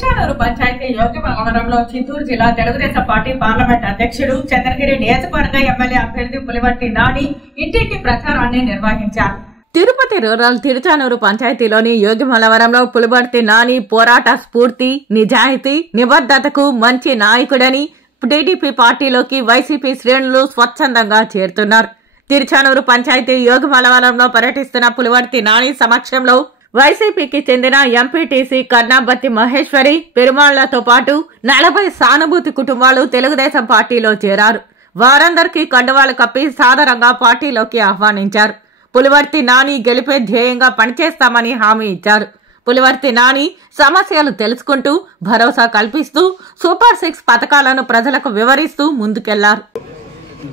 తిరుచానూరు పంచాయతీ యోగిమంగళంలో చిత్తూరు జిల్లా Telugu Desam party parliament అధ్యక్షుడు చంద్రగిరి నియోజకవర్గ ఎమ్మెల్యే అభ్యర్థి పులివర్తి నాని ఇంటింటి ప్రచారాన్ని నిర్వహించారు. తిరుపతి రూరల్ తిరుచానూరు పంచాయతీలోని యోగిమలవరంలో పులివర్తి నాని పోరాట స్ఫూర్తి, నిజాయితీ, నిబద్ధతకు మంచి నాయకుడని టీడీపీ పార్టీలోకి వైసీపీ శ్రేణులు స్వచ్ఛందంగా చేరుతున్నారు. తిరుచానూరు పంచాయతీ యోగిమలవరంలో పర్యటిస్తున్న పులివర్తి నాని సమక్షంలో వైసీపీకి చెందిన ఎంపీటీసీ కర్ణాబత్తి మహేశ్వరి, పెరుమాళ్లతో పాటు 40 సానుభూతి కుటుంబాలు తెలుగుదేశం పార్టీలో చేరారు. వారందరికీ కండువాలు కప్పి సాదరంగా పార్టీలోకి ఆహ్వానించారు. పులివర్తి నాని గెలిపే ధ్యేయంగా పనిచేస్తామని హామీ ఇచ్చారు. పులివర్తి నాని సమస్యలు తెలుసుకుంటూ భరోసా కల్పిస్తూ సూపర్ 6 పథకాలను ప్రజలకు వివరిస్తూ ముందుకెళ్లారు.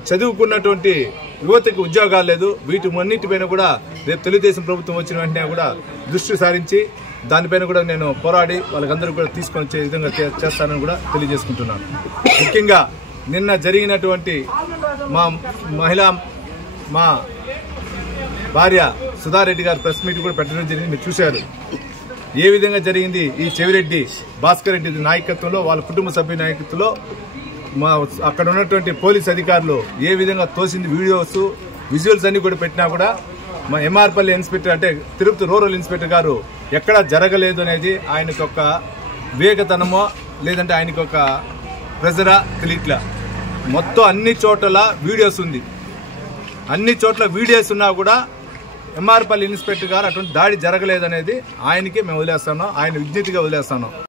చదువుకున్నటువంటి యువతకు ఉద్యోగాలు లేదు. వీటిమన్నిటిపైన కూడా రేపు తెలుగుదేశం ప్రభుత్వం వచ్చిన వెంటనే కూడా దృష్టి సారించి దానిపైన కూడా నేను పోరాడి వాళ్ళకందరూ కూడా తీసుకొని వచ్చే విధంగా చేస్తానని కూడా తెలియజేసుకుంటున్నాను. ముఖ్యంగా నిన్న జరిగినటువంటి మా భార్య సుధారెడ్డి గారు ప్రెస్ మీట్ కూడా పెట్టడం జరిగింది. మీరు చూశారు ఏ విధంగా జరిగింది. ఈ చెవిరెడ్డి భాస్కర్ రెడ్డి నాయకత్వంలో, వాళ్ళ కుటుంబ సభ్యుల నాయకత్వంలో అక్కడ ఉన్నటువంటి పోలీస్ అధికారులు ఏ విధంగా తోసింది విజువల్స్ అన్ని కూడా పెట్టినా కూడా మా ఎంఆర్పల్లి ఇన్స్పెక్టర్ అంటే తిరుపతి రూరల్ ఇన్స్పెక్టర్ గారు ఎక్కడా జరగలేదు అనేది ఆయనకు ఒక వివేకతనమో లేదంటే ఆయనకు ఒక ప్రెజరా తెలియట్లా. మొత్తం అన్ని చోట్ల వీడియోస్ ఉంది. అన్ని చోట్ల వీడియోస్ ఉన్నా కూడా ఎంఆర్పల్లి ఇన్స్పెక్టర్ గారు అటువంటి దాడి జరగలేదనేది ఆయనకే మేము వదిలేస్తాను, ఆయన విజ్ఞతగా వదిలేస్తాను.